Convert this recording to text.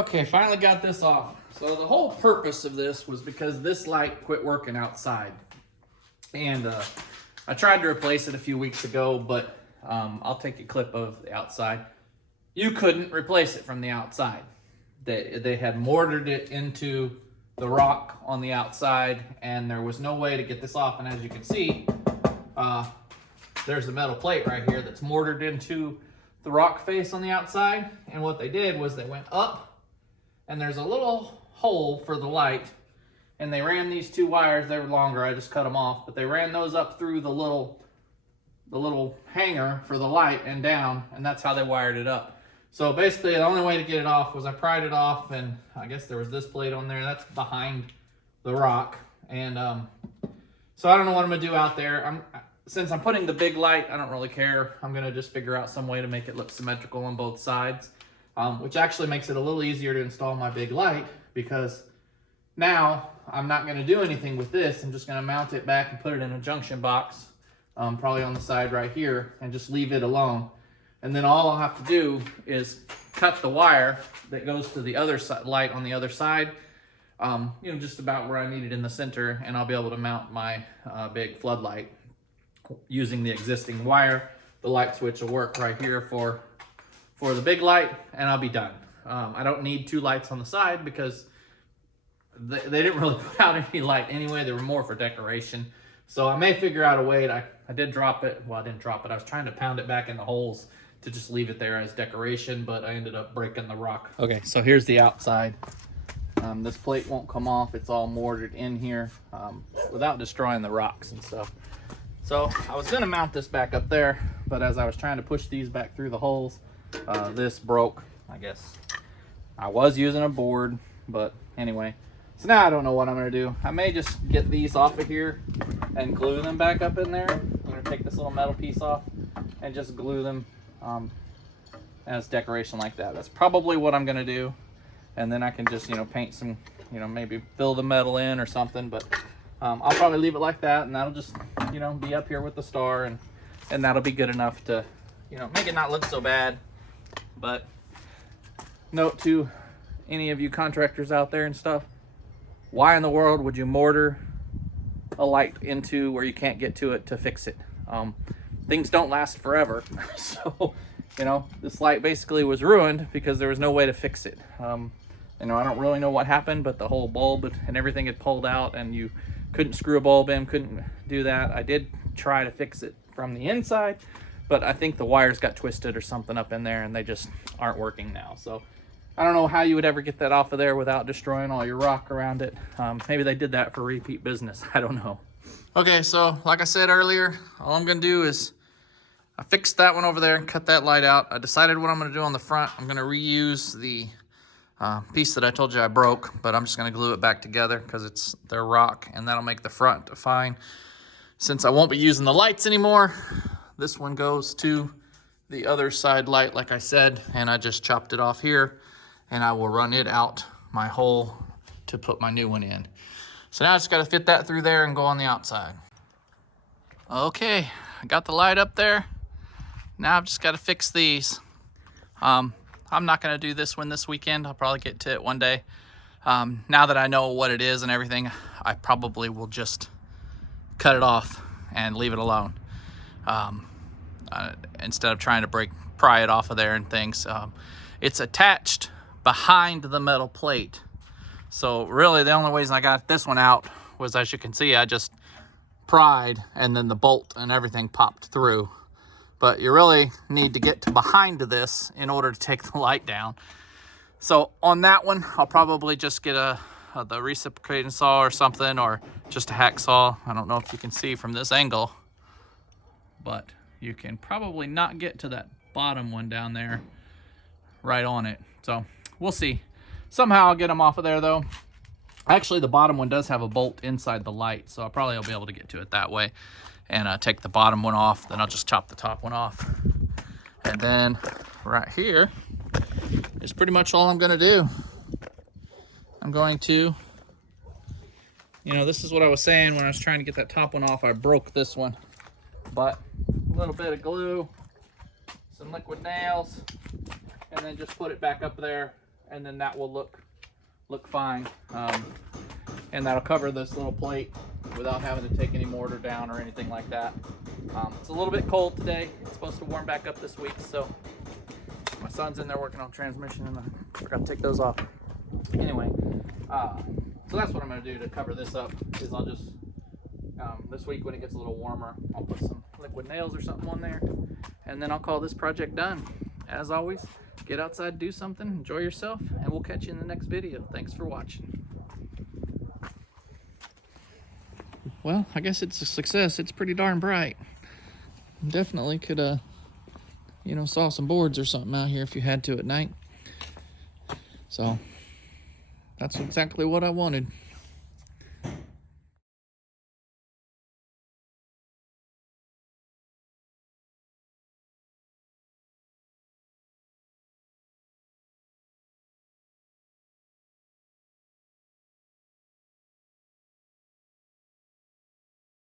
Okay, finally got this off. So the whole purpose of this was because this light quit working outside. And I tried to replace it a few weeks ago, but I'll take a clip of the outside. You couldn't replace it from the outside. They had mortared it into the rock on the outside, and there was no way to get this off. And as you can see, there's a metal plate right here that's mortared into the rock face on the outside. And what they did was they went up, and there's a little hole for the light, and they ran these two wires. They were longer, I just cut them off, but they ran those up through the little hanger for the light and down, and that's how they wired it up. So basically the only way to get it off was I pried it off, and I guess there was this plate on there that's behind the rock. And so I don't know what I'm gonna do out there. Since I'm putting the big light, I don't really care. I'm gonna just figure out some way to make it look symmetrical on both sides, which actually makes it a little easier to install my big light, because now I'm not gonna do anything with this. I'm just gonna mount it back and put it in a junction box, probably on the side right here, and just leave it alone. And then all I'll have to do is cut the wire that goes to the other side, light on the other side, you know, just about where I need it in the center, and I'll be able to mount my big floodlight using the existing wire. The light switch will work right here for the big light, and I'll be done. I don't need two lights on the side because they didn't really put out any light anyway. They were more for decoration. So I may figure out a way to, I did drop it. Well, I didn't drop it. I was trying to pound it back in the holes to just leave it there as decoration, but I ended up breaking the rock. Okay, so here's the outside. This plate won't come off. It's all mortared in here without destroying the rocks and stuff. So I was gonna mount this back up there, but as I was trying to push these back through the holes, this broke, I guess. I was using a board, but anyway. So now I don't know what I'm gonna do. I may just get these off of here and glue them back up in there. I'm gonna take this little metal piece off and just glue them as decoration like that. That's probably what I'm gonna do. And then I can just, you know, paint some, you know, maybe fill the metal in or something, but I'll probably leave it like that, and that'll just, you know, be up here with the star, and that'll be good enough to, you know, make it not look so bad. But note to any of you contractors out there and stuff, why in the world would you mortar a light into where you can't get to it to fix it? Things don't last forever. So, you know, this light basically was ruined because there was no way to fix it. You know, I don't really know what happened, but the whole bulb and everything had pulled out, and you couldn't screw a bulb in, couldn't do that. I did try to fix it from the inside, but I think the wires got twisted or something up in there, and they just aren't working now. So I don't know how you would ever get that off of there without destroying all your rock around it. Maybe they did that for repeat business. I don't know. Okay, so like I said earlier, all I'm gonna do is I fixed that one over there and cut that light out. I decided what I'm gonna do on the front. I'm gonna reuse the piece that I told you I broke, but I'm just gonna glue it back together because they're rock, and that'll make the front fine. Since I won't be using the lights anymore, this one goes to the other side light, like I said, and I just chopped it off here, and I will run it out my hole to put my new one in. So now I just gotta fit that through there and go on the outside. Okay, I got the light up there. Now I've just gotta fix these. I'm not gonna do this one this weekend. I'll probably get to it one day. Now that I know what it is and everything, I probably will just cut it off and leave it alone. Instead of trying to pry it off of there and things. It's attached behind the metal plate. So really the only reason I got this one out was, as you can see, I just pried and then the bolt and everything popped through. But you really need to get to behind this in order to take the light down. So on that one, I'll probably just get the reciprocating saw or something, or just a hacksaw. I don't know if you can see from this angle, but you can probably not get to that bottom one down there right on it. So we'll see. Somehow I'll get them off of there though. Actually, the bottom one does have a bolt inside the light, so I'll probably be able to get to it that way. And take the bottom one off, then I'll just chop the top one off. And then right here is pretty much all I'm gonna do. I'm going to, you know, this is what I was saying when I was trying to get that top one off. I broke this one, but a little bit of glue, some liquid nails, and then just put it back up there and then that will look fine. And that'll cover this little plate without having to take any mortar down or anything like that. It's a little bit cold today. It's supposed to warm back up this week, so my son's in there working on transmission, and I forgot to take those off. Anyway, so that's what I'm going to do to cover this up. Is I'll just this week when it gets a little warmer, I'll put some liquid nails or something on there, and then I'll call this project done. As always, get outside, do something, enjoy yourself, and we'll catch you in the next video. Thanks for watching. Well, I guess it's a success. It's pretty darn bright. Definitely could, you know, saw some boards or something out here if you had to at night. So that's exactly what I wanted.